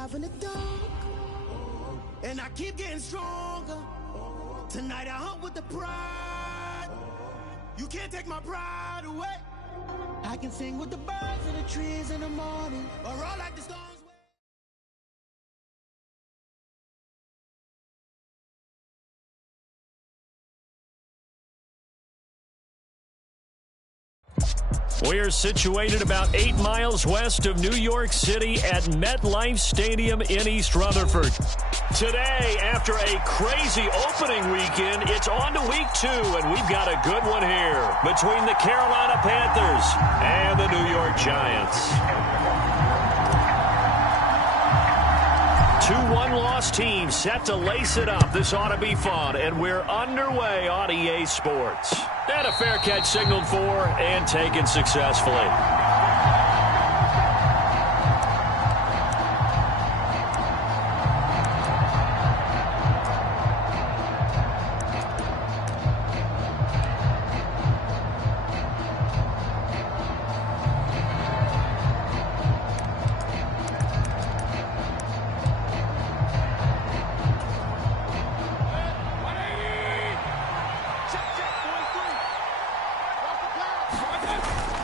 alive in the dark, and I keep getting stronger. Tonight I hunt with the pride. You can't take my pride away. I can sing with the birds and the trees in the morning, or roll like the storms. We're situated about 8 miles west of New York City at MetLife Stadium in East Rutherford. Today, after a crazy opening weekend, it's on to week 2, and we've got a good one here between the Carolina Panthers and the New York Giants. 2 one-loss teams set to lace it up. This ought to be fun, and we're underway on EA Sports. And a fair catch signaled for and taken successfully.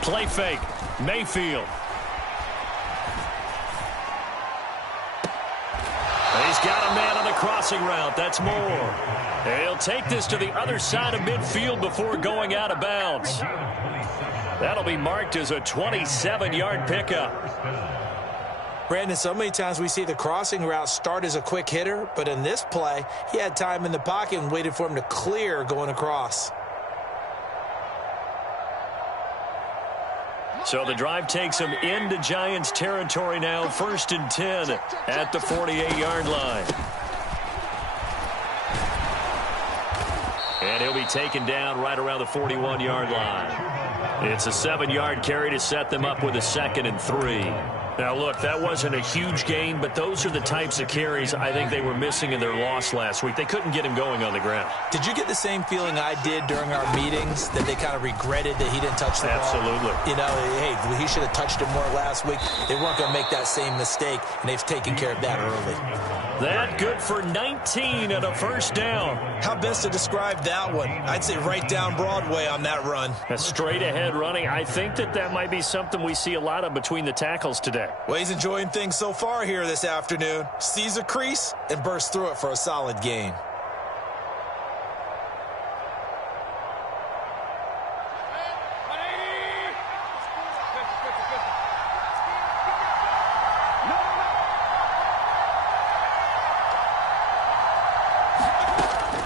Play fake. Mayfield. He's got a man on the crossing route. That's Moore. He'll take this to the other side of midfield before going out of bounds. That'll be marked as a 27-yard pickup. Brandon, so many times we see the crossing route start as a quick hitter, but in this play, he had time in the pocket and waited for him to clear going across. So the drive takes him into Giants territory now, 1st and 10 at the 48-yard line. And he'll be taken down right around the 41-yard line. It's a 7-yard carry to set them up with a 2nd and 3. Now, look, that wasn't a huge gain, but those are the types of carries I think they were missing in their loss last week. They couldn't get him going on the ground. Did you get the same feeling I did during our meetings, that they kind of regretted that he didn't touch the ball? Absolutely. You know, hey, he should have touched it more last week. They weren't going to make that same mistake, and they've taken care of that early. That good for 19 and a 1st down. How best to describe that one? I'd say right down Broadway on that run. A straight-ahead running. I think that might be something we see a lot of between the tackles today. Well, he's enjoying things so far here this afternoon. Sees a crease and bursts through it for a solid gain.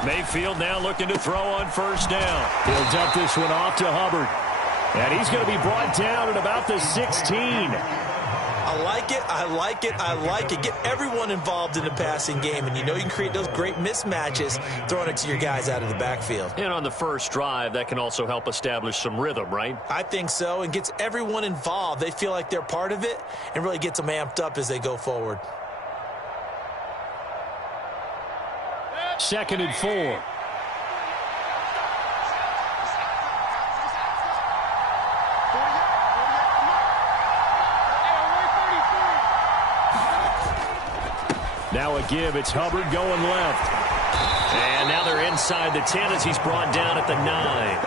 Mayfield now looking to throw on 1st down. He'll dump this one off to Hubbard. And he's going to be brought down at about the 16. I like it, I like it, I like it. Get everyone involved in the passing game, and you know you can create those great mismatches throwing it to your guys out of the backfield. And on the first drive, that can also help establish some rhythm, right? I think so, and gets everyone involved. They feel like they're part of it and really gets them amped up as they go forward. 2nd and 4. Now a give. It's Hubbard going left. And now they're inside the 10 as he's brought down at the 9.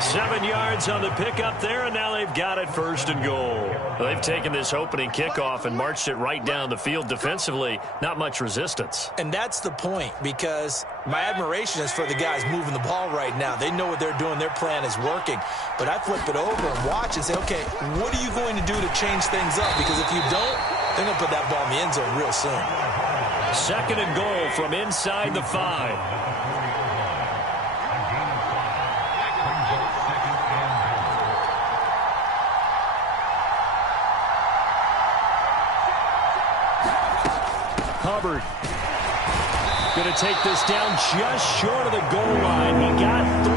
7 yards on the pickup there, and now they've got it 1st and goal. They've taken this opening kickoff and marched it right down the field defensively. Not much resistance. And that's the point, because my admiration is for the guys moving the ball right now. They know what they're doing. Their plan is working. But I flip it over and watch and say, okay, what are you going to do to change things up? Because if you don't, they're going to put that ball in the end zone real soon. 2nd and goal from inside the 5. Hubbard going to take this down just short of the goal line. He got 3,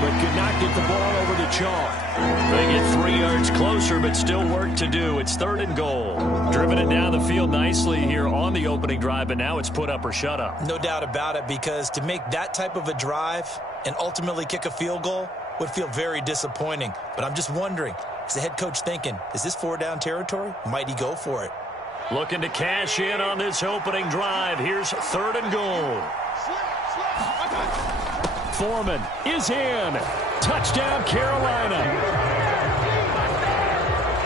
but could not get the ball over the chalk. They get 3 yards closer, but still work to do. It's 3rd and goal. Driven it down the field nicely here on the opening drive, but now it's put up or shut up. No doubt about it, because to make that type of a drive and ultimately kick a field goal would feel very disappointing. But I'm just wondering, is the head coach thinking, is this 4-down territory? Might he go for it? Looking to cash in on this opening drive. Here's 3rd and goal. Foreman is in. Touchdown, Carolina.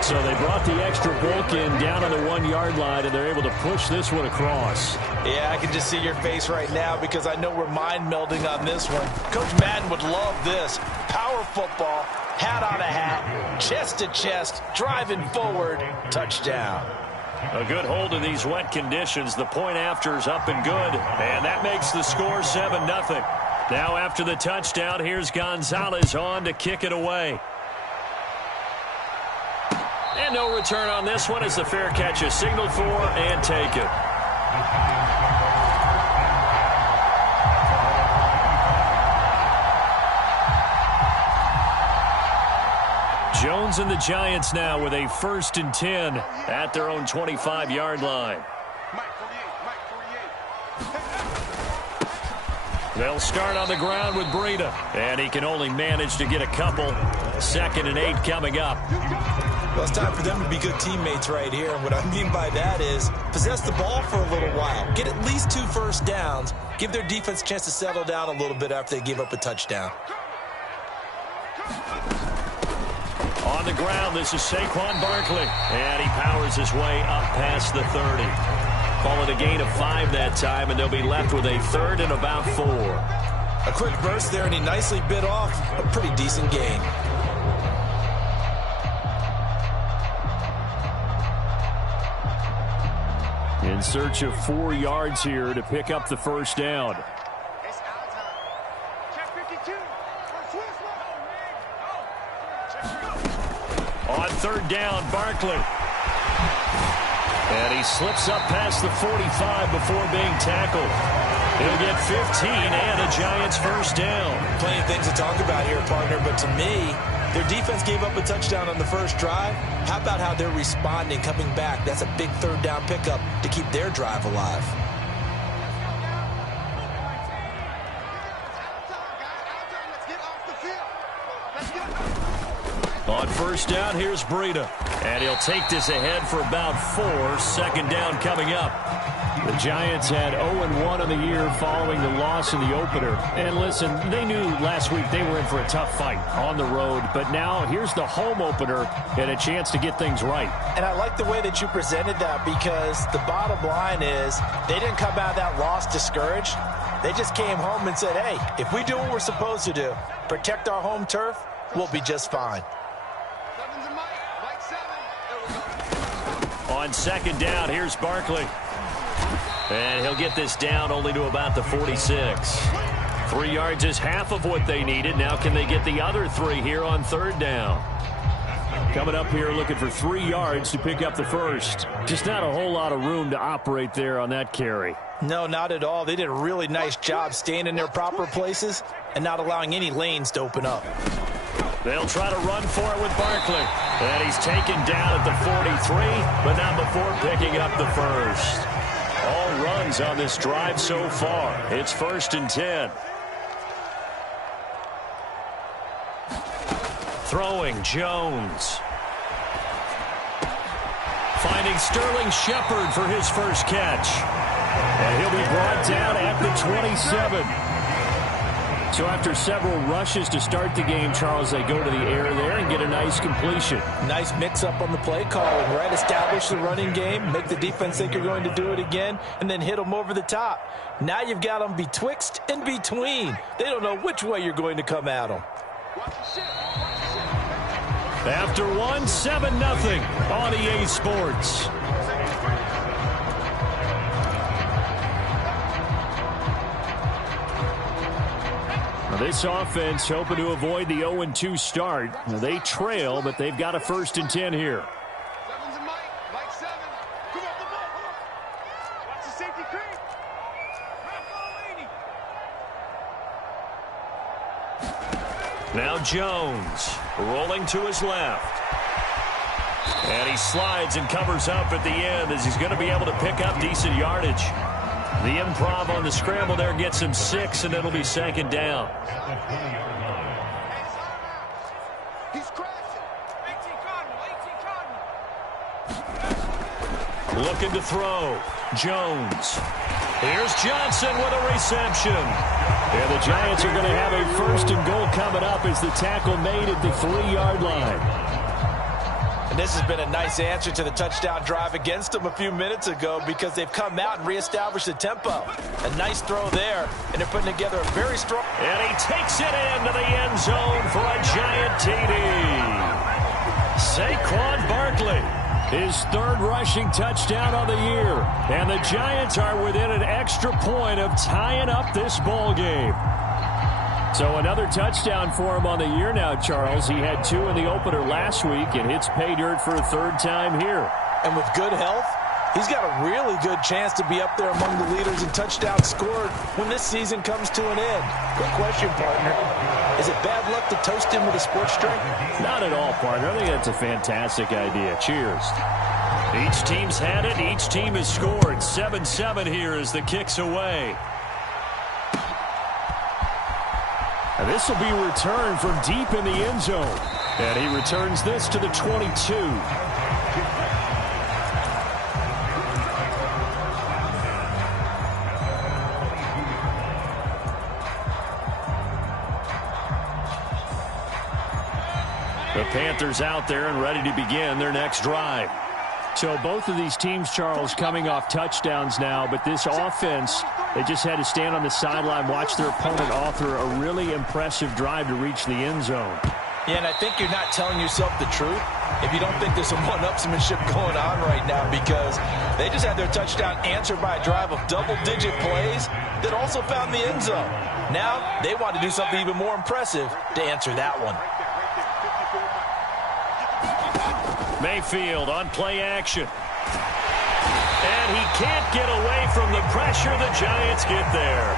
So they brought the extra bulk in down on the 1-yard line, and they're able to push this one across. Yeah, I can just see your face right now because I know we're mind melding on this one. Coach Madden would love this. Power football, hat on a hat, chest to chest, driving forward, touchdown. A good hold in these wet conditions. The point after is up and good, and that makes the score 7-0. Now after the touchdown, here's Gonzalez on to kick it away. And no return on this one as the fair catch is signaled for and taken. Jones and the Giants now with a 1st and 10 at their own 25-yard line. They'll start on the ground with Breida, and he can only manage to get a couple. 2nd and 8 coming up. Well, it's time for them to be good teammates right here. And what I mean by that is possess the ball for a little while. Get at least 2 first downs. Give their defense a chance to settle down a little bit after they give up a touchdown. On the ground, this is Saquon Barkley. And he powers his way up past the 30. Call it a gain of 5 that time, and they'll be left with a 3rd and about 4. A quick burst there, and he nicely bit off a pretty decent gain. In search of 4 yards here to pick up the first down. On 3rd down, Barkley. And he slips up past the 45 before being tackled. He'll get 15 and a Giants first down. Plenty of things to talk about here, partner, but to me, their defense gave up a touchdown on the first drive. How about how they're responding, coming back? That's a big 3rd down pickup to keep their drive alive. On 1st down, here's Breida. And he'll take this ahead for about 4. 2nd down coming up. The Giants had 0-1 on the year following the loss in the opener. And listen, they knew last week they were in for a tough fight on the road. But now here's the home opener and a chance to get things right. And I like the way that you presented that because the bottom line is they didn't come out of that loss discouraged. They just came home and said, hey, if we do what we're supposed to do, protect our home turf, we'll be just fine. On 2nd down, here's Barkley. And he'll get this down only to about the 46. 3 yards is half of what they needed. Now can they get the other 3 here on 3rd down? Coming up here looking for 3 yards to pick up the first. Just not a whole lot of room to operate there on that carry. No, not at all. They did a really nice job staying in their proper places and not allowing any lanes to open up. They'll try to run for it with Barkley. And he's taken down at the 43, but not before picking up the first. All runs on this drive so far. It's 1st and 10. Throwing Jones. Finding Sterling Shepard for his first catch. And he'll be brought down at the 27. So after several rushes to start the game, Charles, they go to the air there and get a nice completion. Nice mix-up on the play calling, right? Establish the running game, make the defense think you're going to do it again, and then hit them over the top. Now you've got them betwixt and between. They don't know which way you're going to come at them. After 1, 7-0 on EA Sports. This offense hoping to avoid the 0-2 start. They trail, but they've got a 1st and 10 here. Now Jones rolling to his left. And he slides and covers up at the end as he's going to be able to pick up decent yardage. The improv on the scramble there gets him 6, and it'll be 2nd down. Looking to throw. Jones. Here's Johnson with a reception. And the Giants are going to have a 1st and goal coming up as the tackle made at the 3-yard line. And this has been a nice answer to the touchdown drive against them a few minutes ago because they've come out and reestablished the tempo. A nice throw there, and they're putting together a very strong... And he takes it into the end zone for a Giant TD. Saquon Barkley, his 3rd rushing touchdown on the year. And the Giants are within an extra point of tying up this ball game. So another touchdown for him on the year now, Charles. He had 2 in the opener last week and hits pay dirt for a 3rd time here. And with good health, he's got a really good chance to be up there among the leaders in touchdowns scored when this season comes to an end. Good question, partner. Is it bad luck to toast him with a sports drink? Not at all, partner. I think that's a fantastic idea. Cheers. Each team's had it. Each team has scored. 7-7 here as the kick's away. And this will be returned from deep in the end zone. And he returns this to the 22. The Panthers out there and ready to begin their next drive. So both of these teams, Charles, coming off touchdowns now, but this offense, they just had to stand on the sideline, watch their opponent author a really impressive drive to reach the end zone. Yeah, and I think you're not telling yourself the truth if you don't think there's some one-upsmanship going on right now, because they just had their touchdown answered by a drive of double-digit plays that also found the end zone. Now they want to do something even more impressive to answer that one. Mayfield on play action. And he can't get away from the pressure. The Giants get there.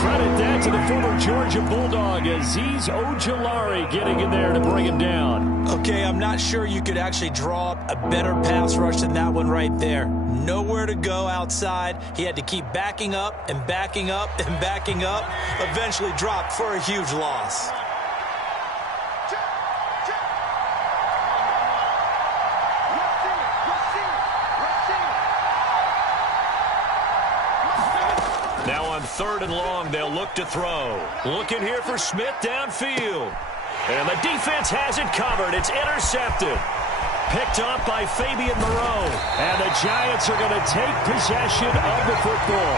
Credit that to the former Georgia Bulldog, Azeez Ojulari getting in there to bring him down. Okay, I'm not sure you could actually draw up a better pass rush than that one right there. Nowhere to go outside. He had to keep backing up and backing up and backing up. Eventually dropped for a huge loss. Now on 3rd and long, they'll look to throw. Looking here for Smith downfield. And the defense has it covered. It's intercepted. Picked up by Fabian Moreau. And the Giants are going to take possession of the football.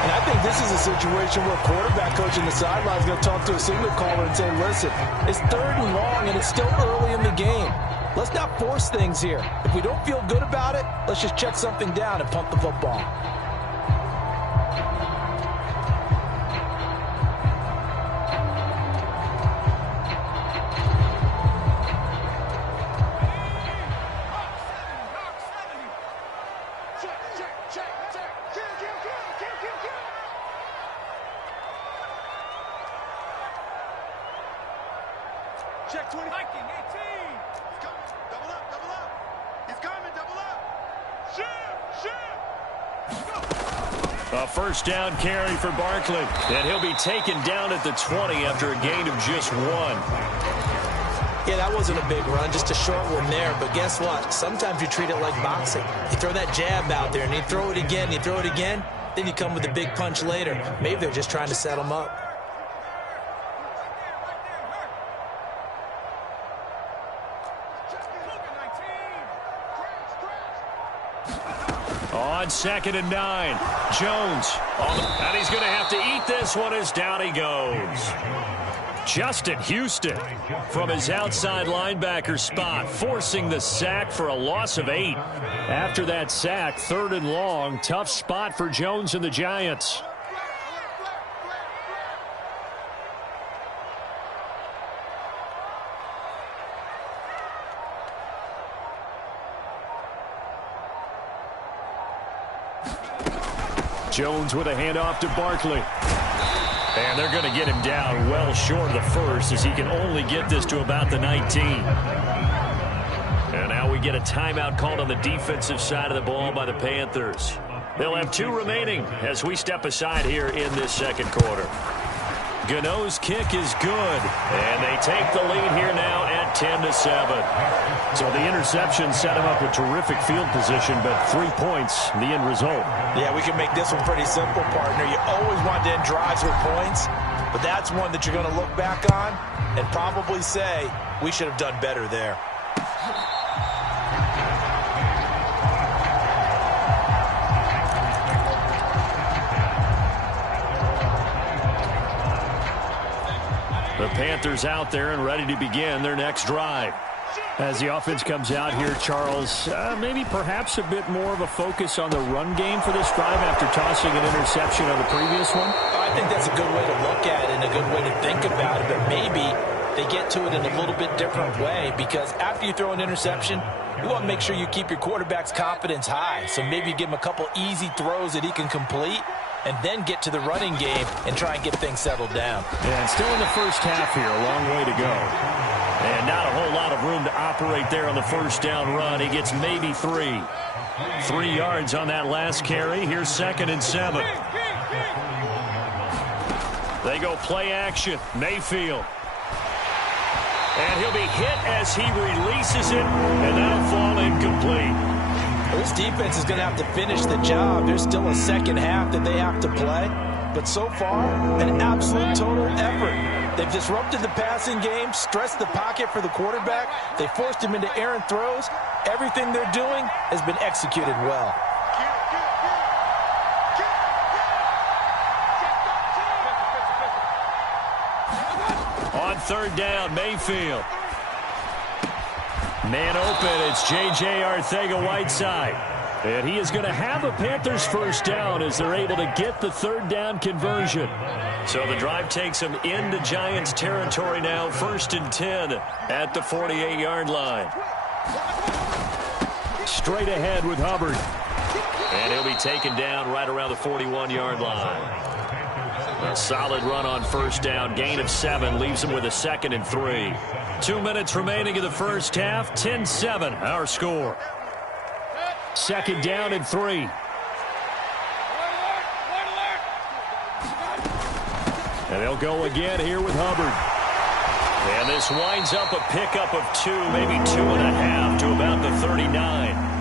And I think this is a situation where quarterback coach in the sideline is going to talk to a signal caller and say, listen, it's 3rd and long and it's still early in the game. Let's not force things here. If we don't feel good about it, let's just check something down and pump the football. Check 20. Viking 18. He's coming. Double up, double up. He's coming, double up. Shoot. A 1st down carry for Barkley. And he'll be taken down at the 20 after a gain of just 1. Yeah, that wasn't a big run, just a short one there. But guess what? Sometimes you treat it like boxing. You throw that jab out there, and you throw it again, you throw it again, then you come with a big punch later. Maybe they're just trying to set him up. On 2nd and 9, Jones. And he's going to have to eat this one as down he goes. Justin Houston from his outside linebacker spot, forcing the sack for a loss of 8. After that sack, 3rd and long, tough spot for Jones and the Giants. Jones with a handoff to Barkley. And they're going to get him down well short of the 1st as he can only get this to about the 19. And now we get a timeout called on the defensive side of the ball by the Panthers. They'll have 2 remaining as we step aside here in this 2nd quarter. Gano's kick is good, and they take the lead here now at 10-7. So the interception set him up a terrific field position, but 3 points, the end result. Yeah, we can make this one pretty simple, partner. You always want to end drives with points, but that's one that you're going to look back on and probably say, we should have done better there. The Panthers out there and ready to begin their next drive. As the offense comes out here, Charles, maybe perhaps a bit more of a focus on the run game for this drive after tossing an interception on the previous one? I think that's a good way to look at it and a good way to think about it, but maybe they get to it in a little bit different way, because after you throw an interception, you want to make sure you keep your quarterback's confidence high. So maybe you give him a couple easy throws that he can complete, and then get to the running game and try and get things settled down. Yeah, and still in the first half here, a long way to go. And not a whole lot of room to operate there on the first down run. He gets maybe 3. 3 yards on that last carry. Here's 2nd and 7. They go play action. Mayfield. And he'll be hit as he releases it, and that'll fall incomplete. This defense is going to have to finish the job. There's still a second half that they have to play. But so far, an absolute total effort. They've disrupted the passing game, stressed the pocket for the quarterback. They forced him into errant throws. Everything they're doing has been executed well. On 3rd down, Mayfield. Man open, it's J.J. Arcega-Whiteside. And he is going to have a Panthers first down as they're able to get the 3rd down conversion. So the drive takes them into Giants territory now, 1st and 10 at the 48-yard line. Straight ahead with Hubbard. And he'll be taken down right around the 41-yard line. A solid run on first down. Gain of 7 leaves him with a 2nd and 3. 2 minutes remaining in the first half. 10-7 our score. 2nd down and 3. And they'll go again here with Hubbard. And this winds up a pickup of 2, maybe 2.5 to about the 39.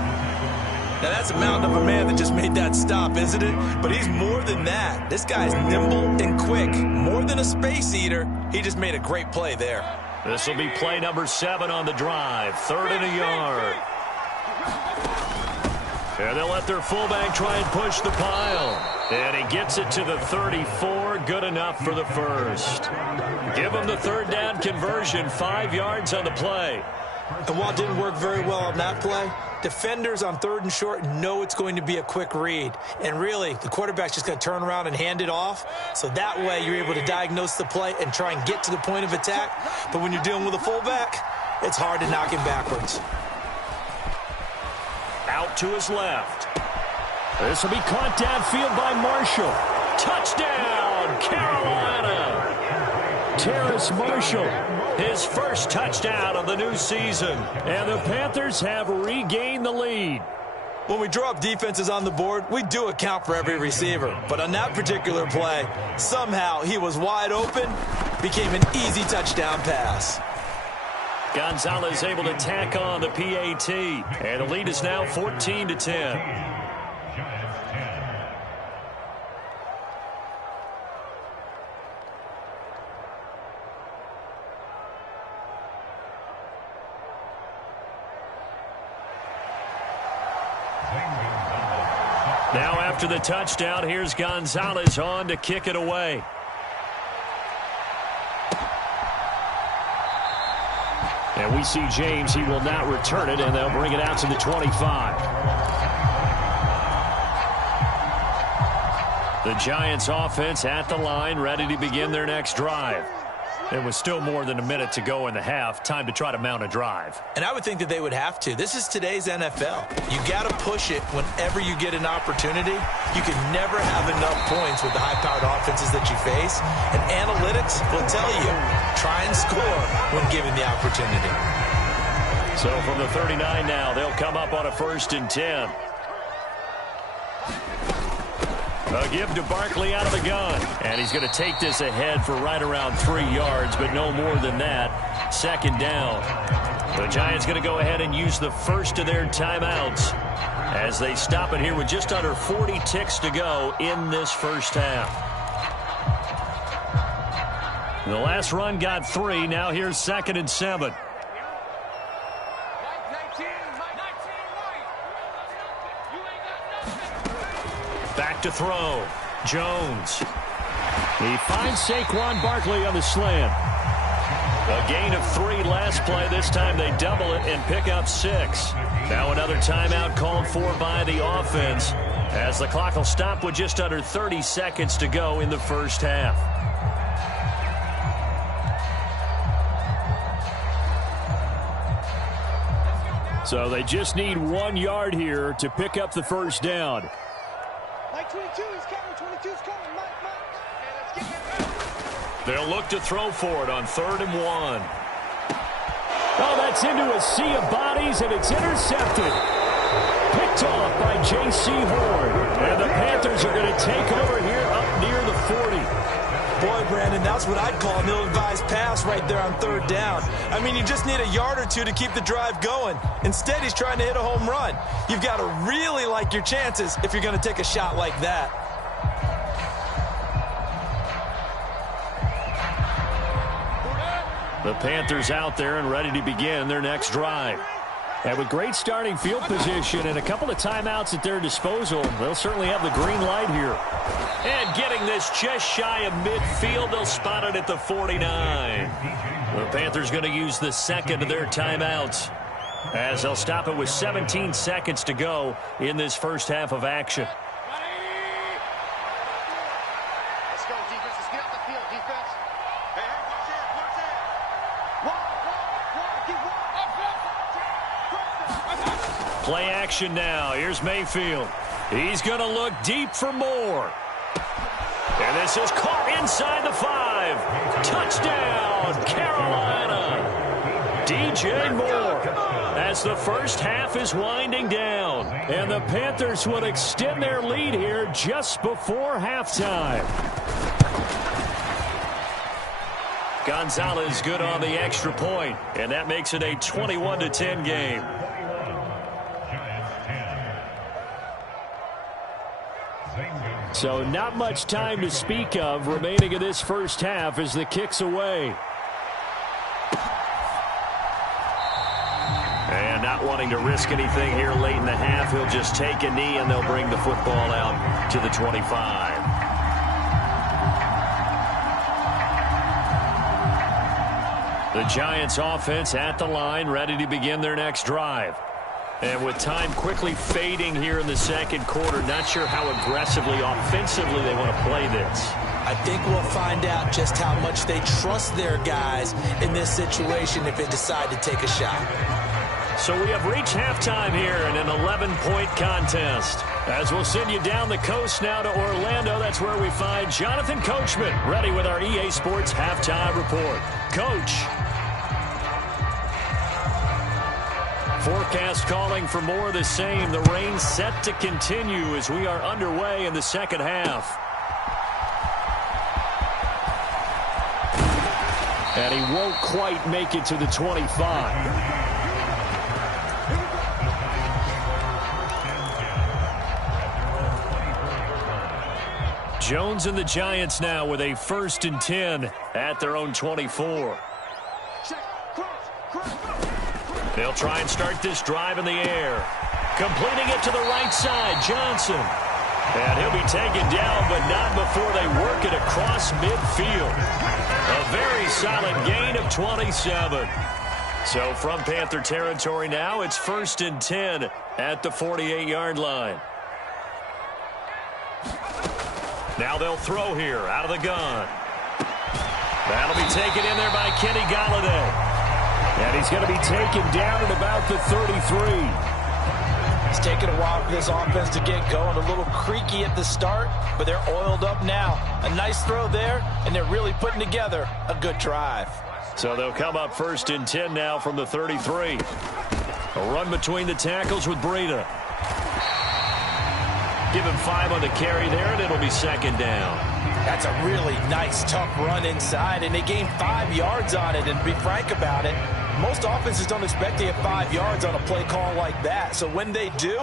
Now, that's a mountain of a man that just made that stop, isn't it? But he's more than that. This guy's nimble and quick. More than a space eater. He just made a great play there. This will be play number 7 on the drive. 3rd and a yard. And they'll let their fullback try and push the pile. And he gets it to the 34. Good enough for the first. Give him the 3rd down conversion. 5 yards on the play. And while it didn't work very well on that play, defenders on 3rd and short know it's going to be a quick read. And really, the quarterback's just going to turn around and hand it off. So that way, you're able to diagnose the play and try and get to the point of attack. But when you're dealing with a fullback, it's hard to knock him backwards. Out to his left. This will be caught downfield by Marshall. Touchdown, Carolina! Terrace Marshall, his first touchdown of the new season. And the Panthers have regained the lead. When we draw up defenses on the board, we do account for every receiver. But on that particular play, somehow he was wide open, became an easy touchdown pass. Gonzalez able to tack on the PAT. And the lead is now 14-10. Now after the touchdown, here's Gonzalez on to kick it away. And we see James, he will not return it, and they'll bring it out to the 25. The Giants offense at the line, ready to begin their next drive. There was still more than a minute to go in the half. Time to try to mount a drive. And I would think that they would have to. This is today's NFL. You got to push it whenever you get an opportunity. You can never have enough points with the high-powered offenses that you face. And analytics will tell you, try and score when given the opportunity. So from the 39 now, they'll come up on a 1st and 10. A give to Barkley out of the gun. And he's going to take this ahead for right around 3 yards, but no more than that. Second down. The Giants going to go ahead and use the first of their timeouts as they stop it here with just under 40 ticks to go in this first half. The last run got 3. Now here's 2nd and 7. Back to throw. Jones. He finds Saquon Barkley on the slant. A gain of 3 last play. This time they double it and pick up 6. Now another timeout called for by the offense as the clock will stop with just under 30 seconds to go in the first half. So they just need 1 yard here to pick up the first down. Mike 22 is coming. 22's coming. Mike. Okay, let's get it. They'll look to throw for it on 3rd and 1. Oh, that's into a sea of bodies, and it's intercepted. Picked off by J.C. Horn. And the Panthers are going to take over here up near the 40. Boy, Brandon, that's what I'd call an ill-advised pass right there on 3rd down. I mean, you just need a yard or 2 to keep the drive going. Instead, he's trying to hit a home run. You've got to really like your chances if you're going to take a shot like that. The Panthers out there and ready to begin their next drive. And with great starting field position and a couple of timeouts at their disposal, they'll certainly have the green light here. And getting this just shy of midfield, they'll spot it at the 49. The Panthers going to use the second of their timeouts as they'll stop it with 17 seconds to go in this first half of action. Let's go, defense. Let's get off the field, defense. Hey, watch it. Play action now. Here's Mayfield. He's going to look deep for more. And this is caught inside the 5. Touchdown, Carolina. DJ Moore as the first half is winding down. And the Panthers will extend their lead here just before halftime. Gonzalez good on the extra point, and that makes it a 21-10 game. So not much time to speak of remaining in this first half as the kick's away. And not wanting to risk anything here late in the half, he'll just take a knee and they'll bring the football out to the 25. The Giants offense at the line, ready to begin their next drive. And with time quickly fading here in the second quarter, not sure how aggressively, offensively they want to play this. I think we'll find out just how much they trust their guys in this situation if they decide to take a shot. So we have reached halftime here in an 11-point contest. As we'll send you down the coast now to Orlando, that's where we find Jonathan Coachman, ready with our EA Sports Halftime Report. Coach. Forecast calling for more of the same. The rain set to continue as we are underway in the second half. And he won't quite make it to the 25. Jones and the Giants now with a 1st and 10 at their own 24. They'll try and start this drive in the air. Completing it to the right side, Johnson. And he'll be taken down, but not before they work it across midfield. A very solid gain of 27. So from Panther territory now, it's 1st and 10 at the 48-yard line. Now they'll throw here out of the gun. That'll be taken in there by Kenny Golladay. And he's going to be taken down at about the 33. It's taken a while for this offense to get going. A little creaky at the start, but they're oiled up now. A nice throw there, and they're really putting together a good drive. So they'll come up 1st and 10 now from the 33. A run between the tackles with Breida. Give him 5 on the carry there, and it'll be second down. That's a really nice, tough run inside, and they gained 5 yards on it. And to be frank about it, most offenses don't expect to get 5 yards on a play call like that. So when they do,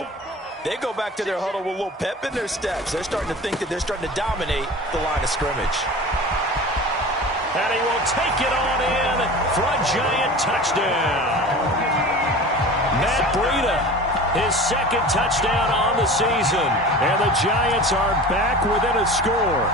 they go back to their huddle with a little pep in their steps. They're starting to think that they're starting to dominate the line of scrimmage. And he will take it on in for a giant touchdown. Matt Breida, his second touchdown on the season. And the Giants are back within a score.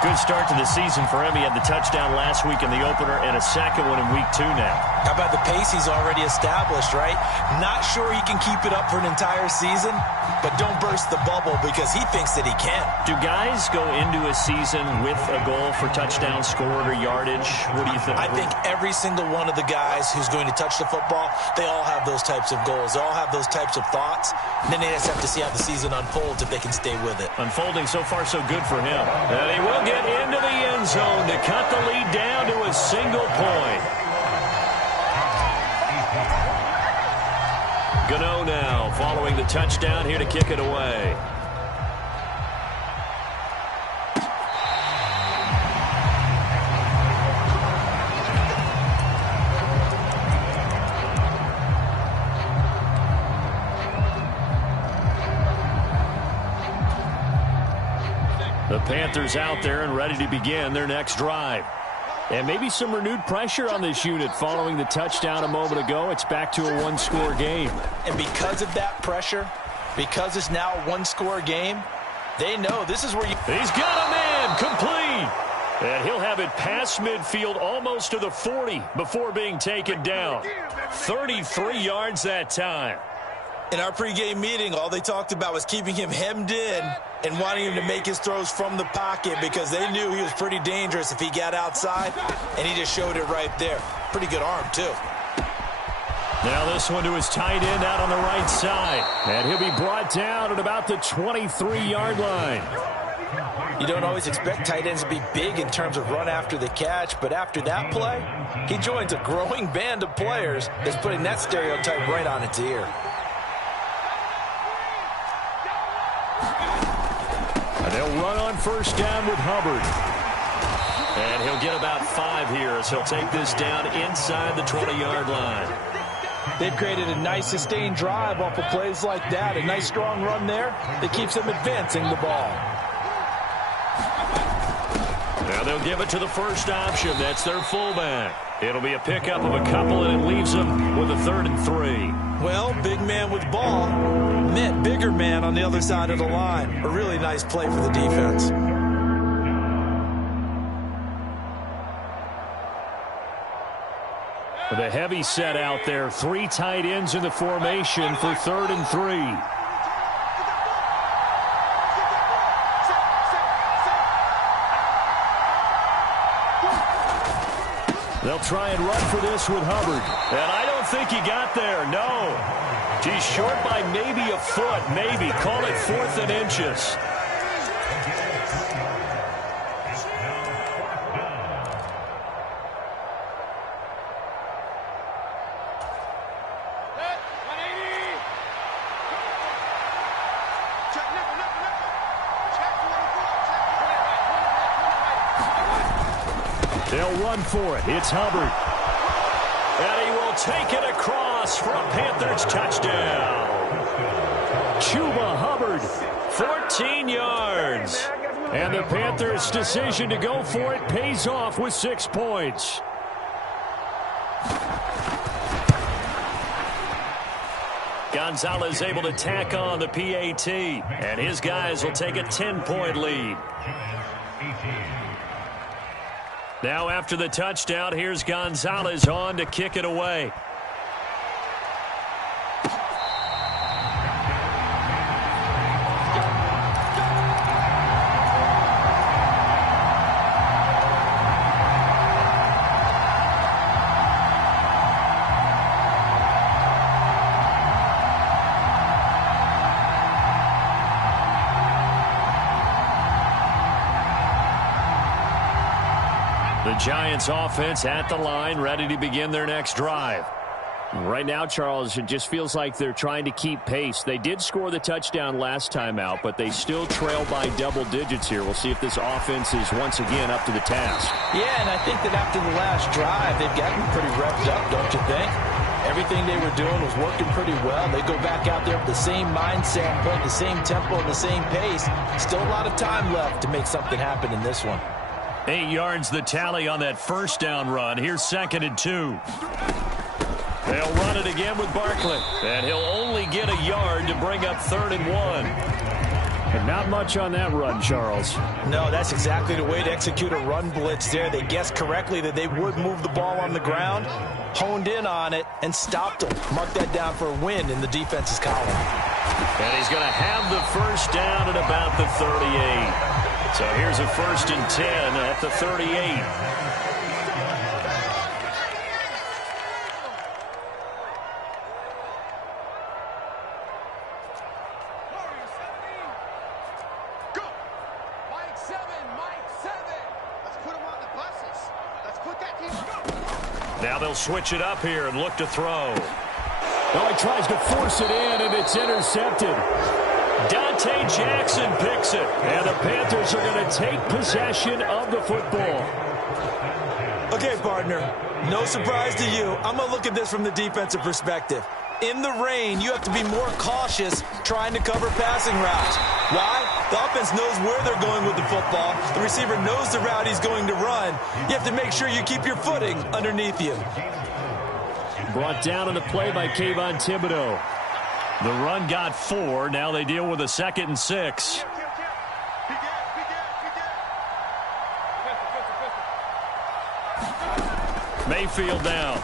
Good start to the season for him. He had the touchdown last week in the opener and a second one in week 2 now. How about the pace he's already established, right? Not sure he can keep it up for an entire season, but don't burst the bubble because he thinks that he can. Do guys go into a season with a goal for touchdown scored or yardage? What do you think? I think every single one of the guys who's going to touch the football, they all have those types of goals. They all have those types of thoughts. And then they just have to see how the season unfolds if they can stay with it. Unfolding so far so good for him. And he will get into the end zone to cut the lead down to a single point. Gano now following the touchdown here to kick it away. The Panthers out there and ready to begin their next drive. And maybe some renewed pressure on this unit following the touchdown a moment ago. It's back to a one-score game. And because of that pressure, because it's now a one-score game, they know this is where you... He's got a man complete. And he'll have it past midfield almost to the 40 before being taken down. 33 yards that time. In our pregame meeting, all they talked about was keeping him hemmed in and wanting him to make his throws from the pocket because they knew he was pretty dangerous if he got outside, and he just showed it right there. Pretty good arm, too. Now this one to his tight end out on the right side. And he'll be brought down at about the 23-yard line. You don't always expect tight ends to be big in terms of run after the catch, but after that play, he joins a growing band of players that's putting that stereotype right on its ear. And they'll run on first down with Hubbard. And he'll get about 5 here as he'll take this down inside the 20-yard line. They've created a nice sustained drive off of plays like that. A nice strong run there that keeps them advancing the ball. Now they'll give it to the first option. That's their fullback. It'll be a pickup of a couple, and it leaves them with a 3rd and 3. Well, big man with ball met bigger man on the other side of the line. A really nice play for the defense. The heavy set out there. 3 tight ends in the formation for 3rd and 3. They'll try and run for this with Hubbard. And I don't think he got there, no. He's short by maybe a foot, maybe. Call it 4th and inches. They'll run for it. It's Hubbard. And he will take it across for a Panthers touchdown. Chuba Hubbard, 14 yards. And the Panthers' decision to go for it pays off with 6 points. Gonzalez able to tack on the PAT. And his guys will take a 10-point lead. Now after the touchdown, here's Gonzalez on to kick it away. The Giants offense at the line, ready to begin their next drive. Right now, Charles, it just feels like they're trying to keep pace. They did score the touchdown last time out, but they still trail by double digits here. We'll see if this offense is once again up to the task. Yeah, and I think that after the last drive, they've gotten pretty revved up, don't you think? Everything they were doing was working pretty well. They go back out there with the same mindset, playing the same tempo, the same pace. Still a lot of time left to make something happen in this one. 8 yards the tally on that first down run. Here's 2nd and 2. They'll run it again with Barkley. And he'll only get a yard to bring up 3rd and 1. And not much on that run, Charles. No, that's exactly the way to execute a run blitz there. They guessed correctly that they would move the ball on the ground, honed in on it, and stopped them. Mark that down for a win in the defense's column. And he's going to have the first down at about the 38. So here's a 1st and 10 at the 38. Now they'll switch it up here and look to throw. Oh, he tries to force it in, and it's intercepted. Dante Jackson picks it, and the Panthers are going to take possession of the football. Okay, partner, no surprise to you. I'm going to look at this from the defensive perspective. In the rain, you have to be more cautious trying to cover passing routes. Why? The offense knows where they're going with the football. The receiver knows the route he's going to run. You have to make sure you keep your footing underneath you. Brought down on the play by Kayvon Thibodeau. The run got 4. Now they deal with a 2nd and 6. Mayfield down.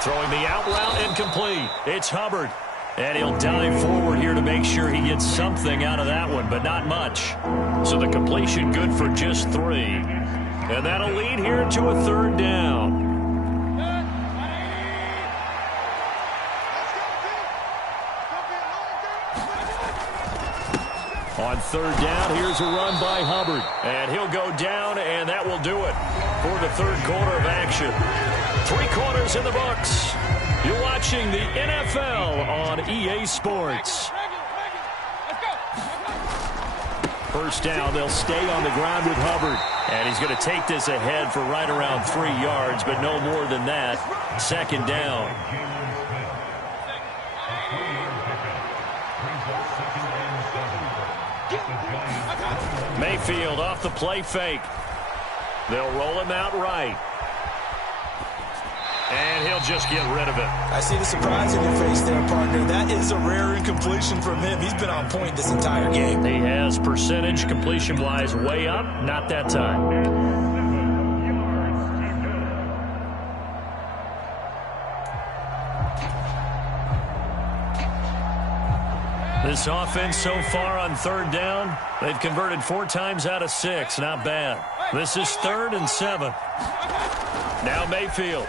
Throwing the out route incomplete. It's Hubbard. And he'll dive forward here to make sure he gets something out of that one, but not much. So the completion good for just 3. And that'll lead here to a 3rd down. On 3rd down, here's a run by Hubbard. And he'll go down, and that will do it for the 3rd quarter of action. 3 quarters in the books. You're watching the NFL on EA Sports. First down, they'll stay on the ground with Hubbard. And he's going to take this ahead for right around 3 yards, but no more than that. 2nd down. Mayfield off the play fake. They'll roll him out right. And he'll just get rid of it. I see the surprise in your face there, partner. That is a rare incompletion from him. He's been on point this entire game. He has percentage completion-wise way up. Not that time. This offense so far on 3rd down, they've converted 4 times out of 6. Not bad. This is 3rd and 7. Now Mayfield.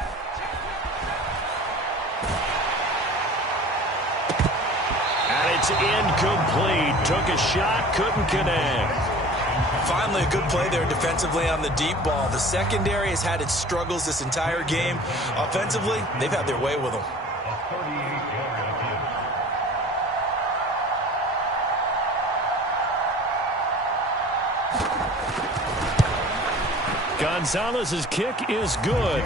And it's incomplete. Took a shot, couldn't connect. Finally, a good play there defensively on the deep ball. The secondary has had its struggles this entire game. Offensively, they've had their way with them. Gonzalez's kick is good.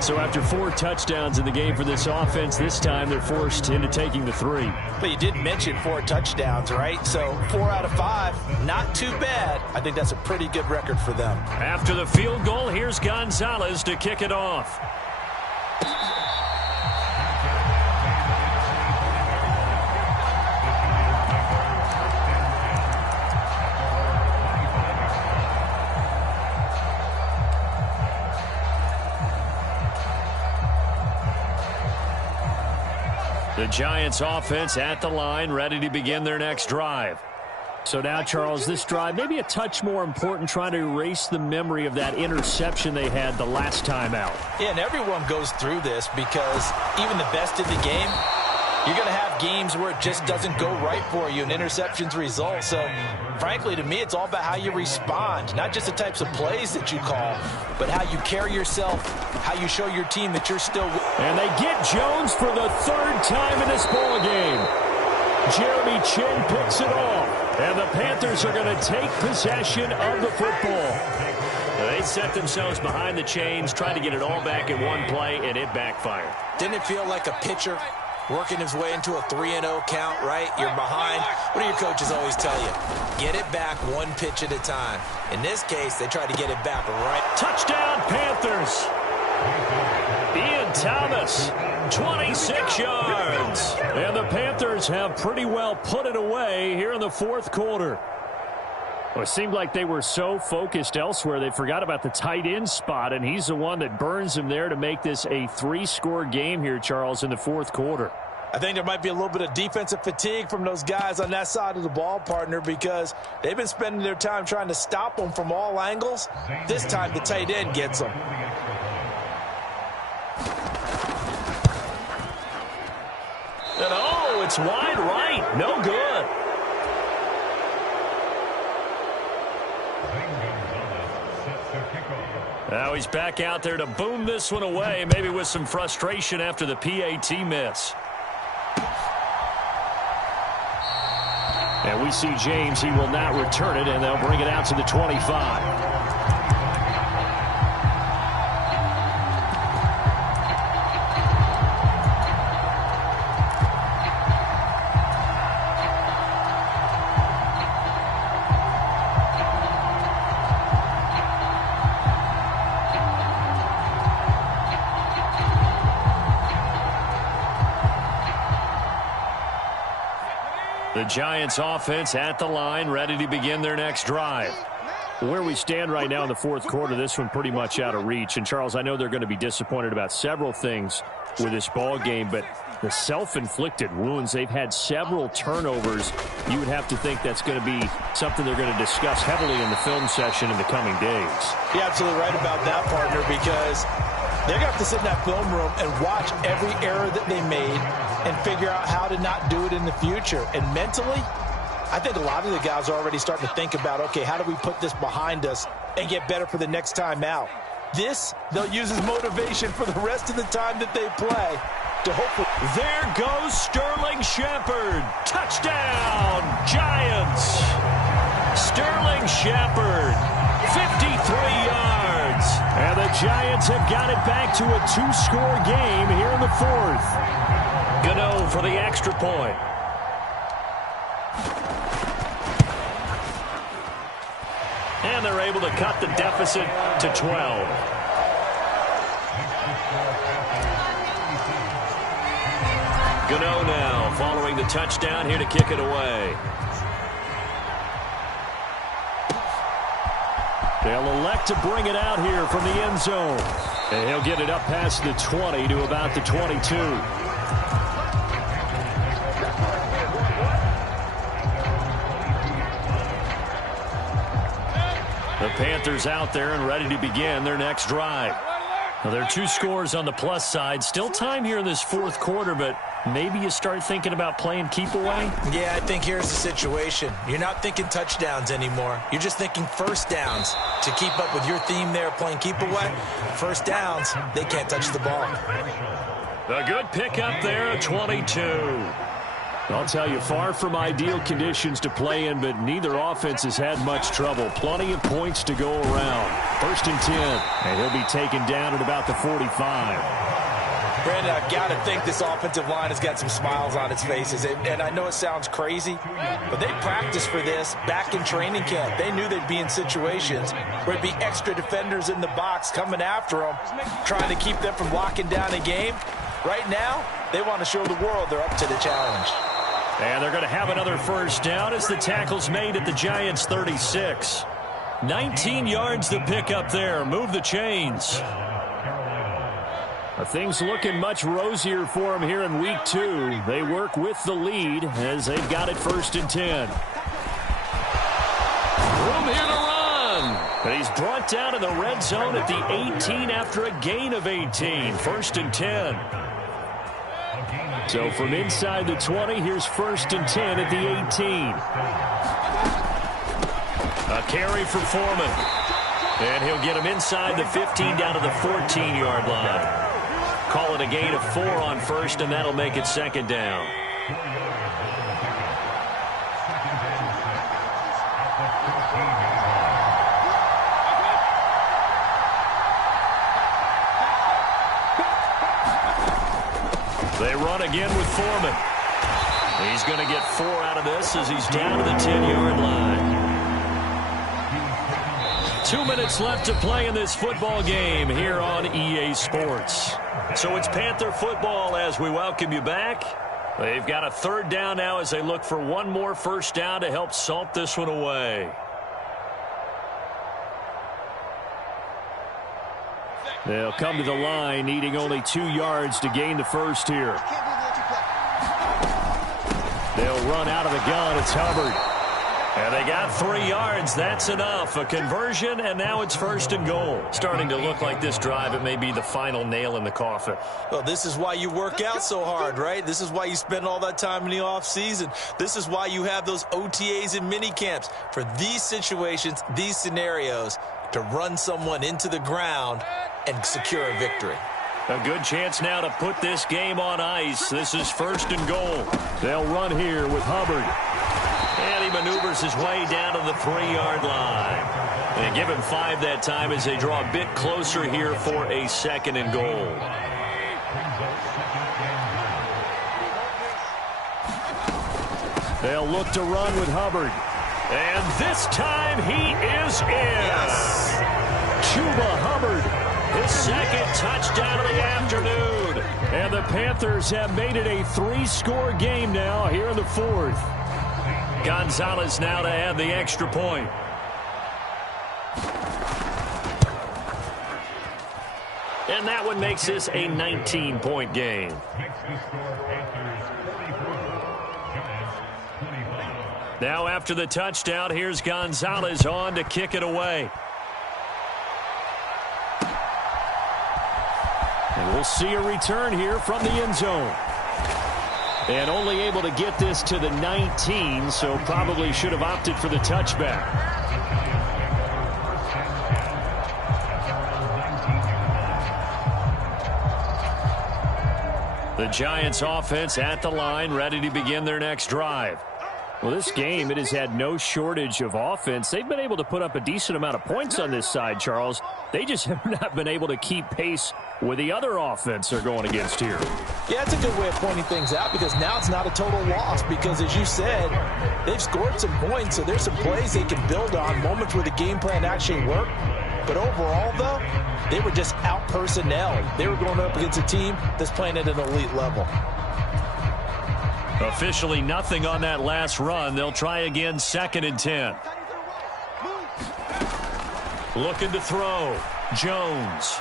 So after 4 touchdowns in the game for this offense, this time they're forced into taking the 3. But you did mention 4 touchdowns, right? So 4 out of 5, not too bad. I think that's a pretty good record for them. After the field goal, here's Gonzalez to kick it off. The Giants offense at the line, ready to begin their next drive. So now, Charles, this drive maybe a touch more important, trying to erase the memory of that interception they had the last time out. Yeah, and everyone goes through this because even the best in the game You're going to have games where it just doesn't go right for you, and interceptions result. So, frankly, to me, it's all about how you respond, not just the types of plays that you call, but how you carry yourself, how you show your team that you're still. And they get Jones for the third time in this ball game. Jeremy Chin picks it off, and the Panthers are going to take possession of the football. They set themselves behind the chains, trying to get it all back in one play, and it backfired. Didn't it feel like a pitcher working his way into a 3-0 count, right? You're behind. What do your coaches always tell you? Get it back one pitch at a time. In this case, they tried to get it back right. Touchdown, Panthers. Ian Thomas, 26 yards. And the Panthers have pretty well put it away here in the fourth quarter. Well, it seemed like they were so focused elsewhere, they forgot about the tight end spot, and he's the one that burns them there to make this a 3-score game here, Charles, in the fourth quarter. I think there might be a little bit of defensive fatigue from those guys on that side of the ball, partner, because they've been spending their time trying to stop them from all angles. This time the tight end gets them. And oh, it's wide right. No good. Now he's back out there to boom this one away, maybe with some frustration after the PAT miss. And we see James. He will not return it, and they'll bring it out to the 25. The Giants offense at the line, ready to begin their next drive. Where we stand right now in the fourth quarter, this one pretty much out of reach. And, Charles, I know they're going to be disappointed about several things with this ball game, but the self-inflicted wounds, they've had several turnovers. You would have to think that's going to be something they're going to discuss heavily in the film session in the coming days. You're absolutely right about that, partner, because they're going to have to sit in that film room and watch every error that they made and figure out how to not do it in the future. And mentally, I think a lot of the guys are already starting to think about, okay, how do we put this behind us and get better for the next time out? This, they'll use as motivation for the rest of the time that they play to hopefully. There goes Sterling Shepard. Touchdown, Giants. Sterling Shepard, 53 yards. And the Giants have got it back to a 2-score game here in the fourth. Gano for the extra point. And they're able to cut the deficit to 12. Gano now following the touchdown here to kick it away. They'll elect to bring it out here from the end zone. And he'll get it up past the 20 to about the 22. The Panthers out there and ready to begin their next drive. Now, there are 2 scores on the plus side. Still time here in this fourth quarter, but maybe you start thinking about playing keep away? Yeah, I think here's the situation. You're not thinking touchdowns anymore. You're just thinking first downs. To keep up with your theme there, playing keep away, first downs, they can't touch the ball. A good pickup there, 22. I'll tell you, far from ideal conditions to play in, but neither offense has had much trouble. Plenty of points to go around. First and 10, and he'll be taken down at about the 45. Brandon, I've got to think this offensive line has got some smiles on its faces. And I know it sounds crazy, but they practiced for this back in training camp. They knew they'd be in situations where there'd be extra defenders in the box coming after them, trying to keep them from locking down a game. Right now, they want to show the world they're up to the challenge. And they're going to have another first down as the tackle's made at the Giants' 36. 19 yards to pick up there. Move the chains. Things looking much rosier for them here in week 2. They work with the lead as they've got it first and 10. Room here to run. And he's brought down in the red zone at the 18 after a gain of 18. First and 10. So from inside the 20, here's 1st and 10 at the 18. A carry for Foreman. And he'll get him inside the 15 down to the 14-yard line. Call it a gain of 4 on 1st, and that'll make it 2nd down. They run again with Foreman. He's going to get 4 out of this as he's down to the 10-yard line. 2 minutes left to play in this football game here on EA Sports. So it's Panther football as we welcome you back. They've got a 3rd down now as they look for one more 1st down to help salt this one away. They'll come to the line needing only 2 yards to gain the 1st here. They'll run out of the gun. It's Hubbard. And they got 3 yards. That's enough. A conversion, and now it's 1st and goal. Starting to look like this drive, it may be the final nail in the coffin. Well, this is why you work out so hard, right? This is why you spend all that time in the offseason. This is why you have those OTAs and mini camps for these situations, these scenarios, to run someone into the ground and secure a victory. A good chance now to put this game on ice. This is 1st and goal. They'll run here with Hubbard. And he maneuvers his way down to the 3-yard line. They give him 5 that time as they draw a bit closer here for a 2nd and goal. They'll look to run with Hubbard. And this time he is in. Yes. Chuba Hubbard, his 2nd touchdown of the afternoon. And the Panthers have made it a 3-score game now here in the 4th. Gonzalez now to add the extra point. And that one makes this a 19-point game. Now after the touchdown, here's Gonzalez on to kick it away. And we'll see a return here from the end zone. And only able to get this to the 19, so probably should have opted for the touchback. The Giants offense at the line, ready to begin their next drive. Well, this game, it has had no shortage of offense. They've been able to put up a decent amount of points on this side, Charles. They just have not been able to keep pace with the other offense they're going against here. Yeah, it's a good way of pointing things out because now it's not a total loss because, as you said, they've scored some points, so there's some plays they can build on, moments where the game plan actually worked. But overall, though, they were just out-personnelled. They were going up against a team that's playing at an elite level. Officially nothing on that last run. They'll try again, 2nd and 10. Looking to throw. Jones.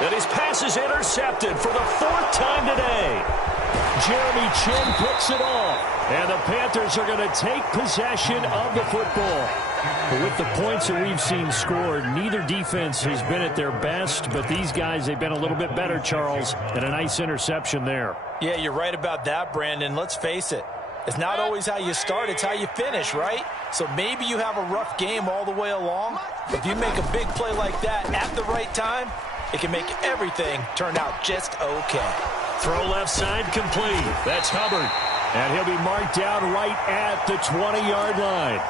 And his pass is intercepted for the 4th time today. Jeremy Chin picks it off. And the Panthers are going to take possession of the football. But with the points that we've seen scored, neither defense has been at their best. But these guys, they've been a little bit better, Charles. And a nice interception there. Yeah, you're right about that, Brandon. Let's face it. It's not always how you start, it's how you finish, right? So maybe you have a rough game all the way along. But if you make a big play like that at the right time, it can make everything turn out just okay. Throw left side complete. That's Hubbard. And he'll be marked down right at the 20-yard line.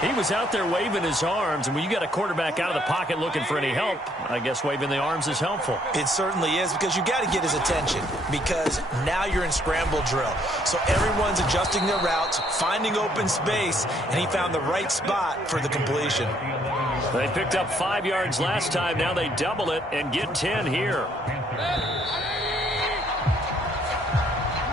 He was out there waving his arms, and when you got a quarterback out of the pocket looking for any help, I guess waving the arms is helpful. It certainly is, because you got to get his attention, because now you're in scramble drill. So everyone's adjusting their routes, finding open space, and he found the right spot for the completion. They picked up 5 yards last time. Now they double it and get 10 here.